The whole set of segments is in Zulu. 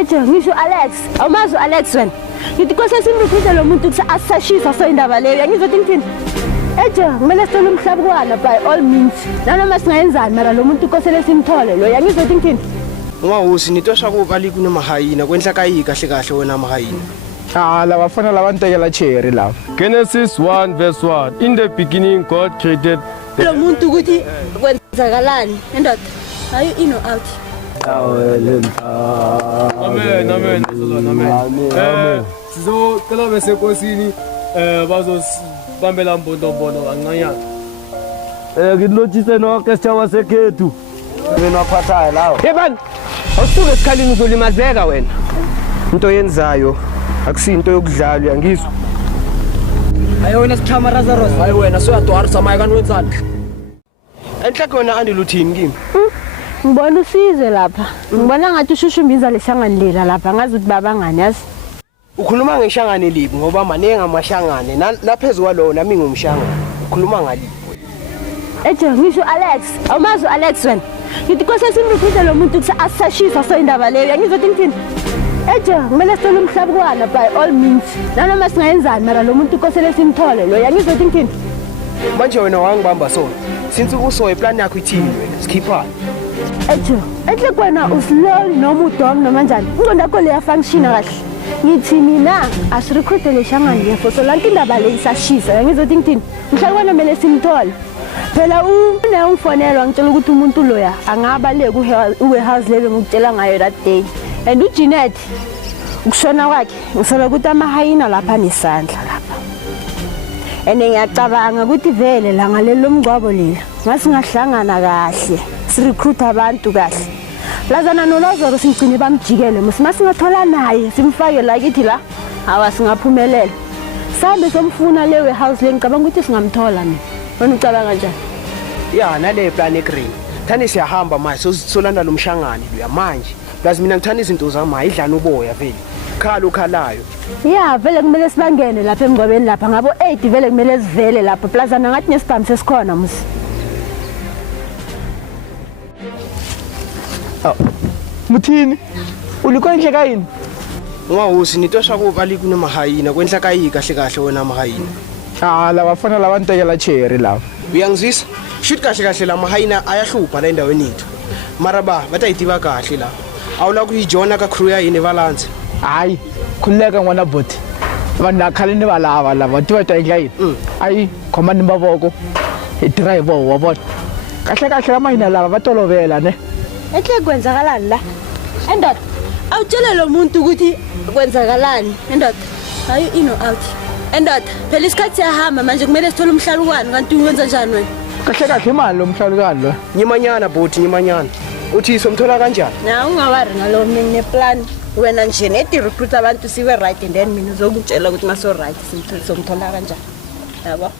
Eje ngisho Alex, awumazi Alex wena. Ngithi kose simbuphise lo muntu asashisa so indaba leyo. Yangizothi ngithini? Eje kumele sicela umhlabukwana by all means. Nanoma singayenzani mara lo muntu kose simthole lo. Yangizothi ngithini? Ungawusi nitosha kubali kunomahayina kwenhla kayi kahle kahle wena mahayina. La bafana labantekela cherry la. Genesis 1 verse 1. In the beginning God created lo muntu ukuthi kwenzakalani endoda. Are you in or out? Amen, amen, amen. Sizocela bese nkosini bazosibambela mbondombono kancanyana. Ngilotshise nonke sithawa sekhethu. Wena waphathayo lawo. Yebani, awusuke esikhaleni uzolimazeka wena. Into yenzayo akusinto yokudlala uyangizwa. Hayi wena sichama Lazarus. Hayi wena soyadwarisa maye kanwenzani. Enhla khona andiluthini kimi. Ngibona usize lapha. Ngibona ngathi ushushumbiza lehlangane lela lapha ngazi ukuthi babangani yazi. Ukhuluma ngeshangane libi ngoba manenge amashangane naphezulu kwalo nami ngumshangane. Ukhuluma ngalibo. Eje ngisho Alex, awumazi Alex wena. Ngithi kose simbuphise lo muntu asashisa so indaba leyo. Yangizothi ngithini? Eje kumele sicela umhlabukwana by all means. Nanoma singayenzani mara lo muntu kose simthole lo. Yangizothi ngithini? Manje wena wangibamba sona. Since usoye plan yakho ithini wena? Skipha. Ehle kwena uslowly noma udom noma njani. Ingqondo yakho le yafunction kahle. Ngithi mina asirecruite leshangane yefo so lanti indaba le isashisa. Yangizothi ngithini? Mhlakwana mele simthole. Phela unengfonelo ngicela ukuthi umuntu loya angabaleke uwarehouse lebe ngikutshela ngayo that day. And uJeanette ukushona kwakhe ngisola ukuthi amahayina lapha nesandla lapha. Ngiyacabanga ukuthi vele la ngalelo mngcwabo lela ngasingahlangana kahle sirecruit abantu kahle. Lazana noLazarus ngicine bamjikele masingathola naye simfake la kithi la hawa singaphumelela. Sambe somfuna le warehouse le ngicabanga ukuthi singamthola mina. Wena ucabanga kanjani? Ya nale plan egreen. Thani siyahamba manje solanda lo mshangane lo manje. Plus mina ngithanda izinto zami ayidlana uboya vele. Khala ukhalayo. Ya vele kumele sibangene lapha emngcwabeni lapha ngabo 8 vele kumele sivele lapha plazana ngathi nesibhamu sesikhona musi. Muthini? Uliko enhle kayini? Ungawusi nitosha kubali kunomahayina kwenhla kayi kahle kahle wena mahayina. La bafana labantekela cherry la. Uyangizwisa? Shoot kahle kahle la mahayina ayahlupha la endaweni yethu. Mara batayitiva kahle la. Awula kuyijona ka crew ya yini balance. Hayi, khuleka ngwana boti. Vanhu nakhaleni valava lava tiva endla yini? Hayi, khoma ni mavoko. Driver wa vona. Kahle kahle la mahina lava va tolovela ne. Ehle kwenzakalani la? Endoda, awutshela lo muntu ukuthi kwenzakalani? Endoda, are you in or out? Endoda, phela isikhathi siyahamba manje kumele sithole umhlalukwana kanti uwenza njani wena? Kahle kahle imali lo mhlalukani lo. Nyimanyana boti nyimanyana. Uthi somthola kanjani? Na ungawari ngalo mina neplan. Wena nje neti recruit abantu siwe right and then mina uzokutshela ukuthi maso right somthola kanjani. Yabo.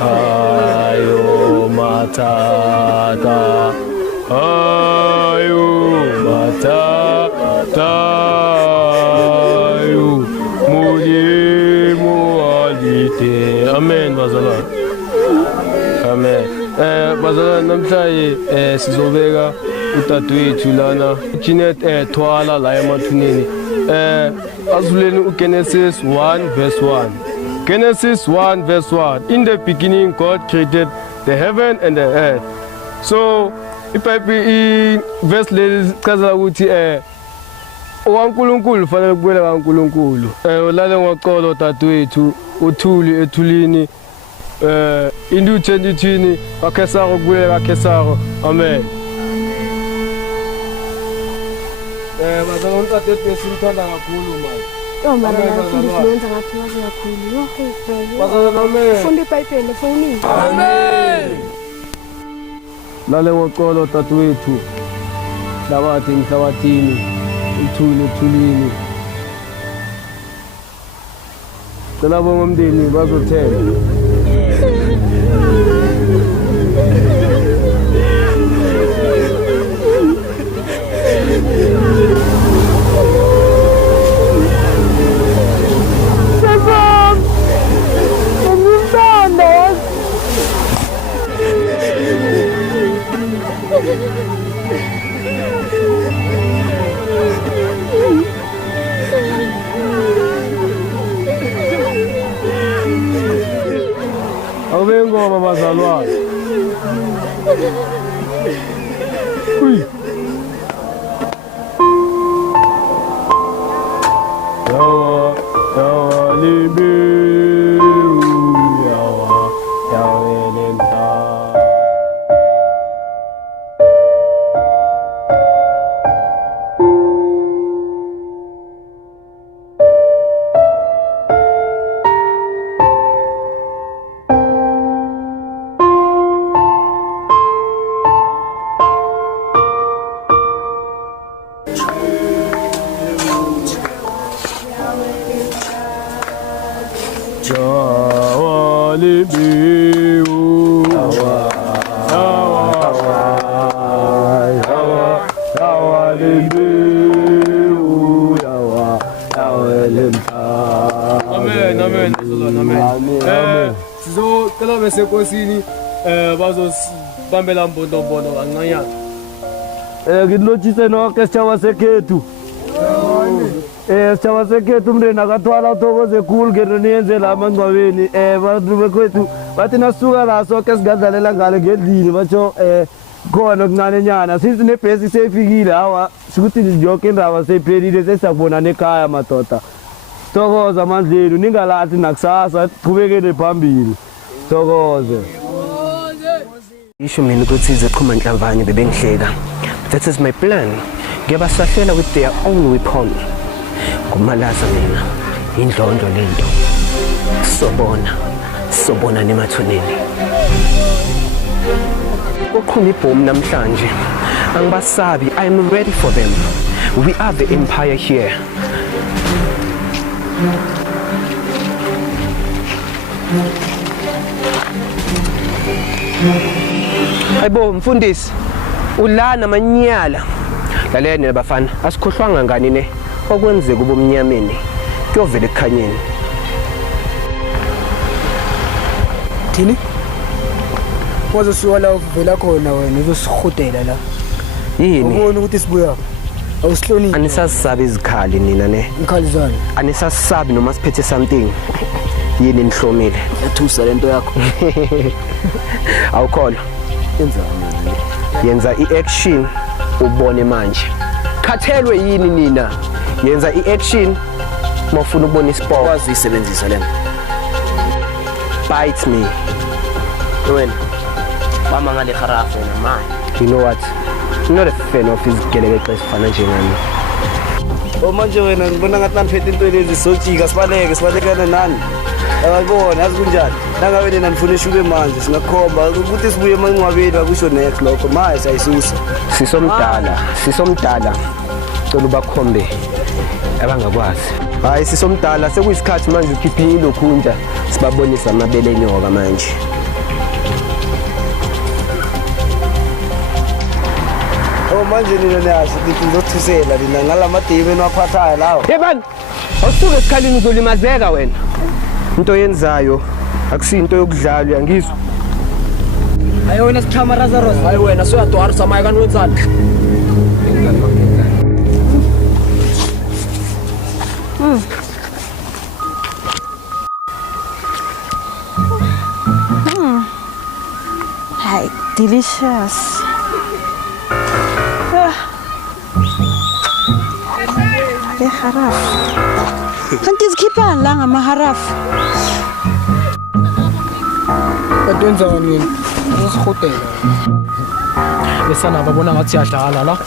Ayo matata, ayo matata, ayo muli mualite. Amen, bazalwane. Amen. Bazalwane namhlanje sizobeka udadewethu lana Jeanette Thwala la emathuneni. Asivuleni uGenesis 1 verse 1. Genesis 1 verse 1. In the beginning God created the heaven and the earth. So iBhayibheli verse leli sichaza ukuthi owaNkulunkulu fanele kubele kaNkulunkulu. Ulale ngoxolo dadewethu uthuli ethulini induthi endithini wakhesaro kubele kakhesaro. Amen. Bazalwane dadewethu simthanda kakhulu manje. Mara ngiyenza ngathi ngazi kakhulu. Bazalwane. Funda iBhayibheli fonini. Amen. Lale ngoxolo dadewethu. Labathi emhlabathini. Uthule ethulini. Cela bonke umndeni bazothela. Awube ngoma bazalwane. Uy. Yawa libe. Yawa elemta. Yawa libe. Amen. Sizocela bese enkosini bazosibambela mbondombono kancanyana. Ngilotshise nonke sitshaba sekhethu. Sitshaba sekhethu umndeni akathwala uthokoze khulu ngento niyenze la amangcwabeni. Bantu bekwethu bathi nasuka la sonke singadlalela ngale ngendlini batsho khona okuncane nyana since nebhesi seyifikile hawa sikuthi yonke indaba seyiphelile sesiyakubona nekhaya madoda. Thokoza amandleni ningalahli nakusasa qhubekele phambili. Thokoze. Isho mina ukuthi iziqhuma Nhlamvane bebengihleka. That is my plan. Ngiyabasahlela with their own weapon. Ngumalaza mina. Indlondo lento. Sobona nemathuneni. Uqhuma ibhomu namhlanje. Angibasabi, I am ready for them. We are the empire here. Hayibo mfundisi ulana manyala lalene labafana asikhohlwanga ngani ne okwenzeka ubumnyameni kuyovela ekhanyeni thini wazosuka la uvela khona wena uzosihudela la yini ubona ukuthi sibuya awusihloniphi anisasabi izikhali nina ne ikhali zona anisasabi noma siphethe something yini nihlomile yathusa lento yakho awukholwa yenza i-action ubone manje khathelwe yini nina yenza i-action mawufuna ukubona isport wazi isebenzisa lena bite me wena mama ngale kharafu na manje you know what I'm not a fan of his geleke esifana njengami manje wena ngibona ngathi naniphethe into lezi sojika sibalekane nani ayibona yazi kunjani nangabe nina nifuna ishuke manje singakhomba ukuthi sibuye emangcwabeni akusho next lokho manje sayisusa sisomdala cela ubakhombe abangakwazi hayi sisomdala sekuyisikhathi manje ukhiphile lokhunja sibabonisa amabele nyoka manje manje nina niyasho ukuthi ngizothusela nina ngalamadimi enwaphathayo lawo yebani awusuke esikhaleni uzolimazeka wena into yenzayo akusinto yokudlala uyangizwa hayi wena sichama Lazarus hayi wena soyadwara samaya kanwenzani Hi, delicious. Haraf. Kanti zikhipha la ngamaharafu. Badwenza nini? Usihotela. Lesana babona ngathi yadlala la.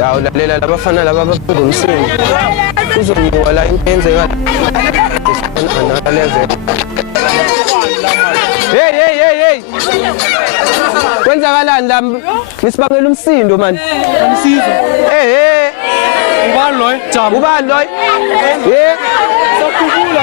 Ya ulalela labafana laba abangumsini uzombuka la into yenzeka analeze hey kwenzakalani la nisibangela umsindo manje umsizo ubani loy jama ubani loy sokhukula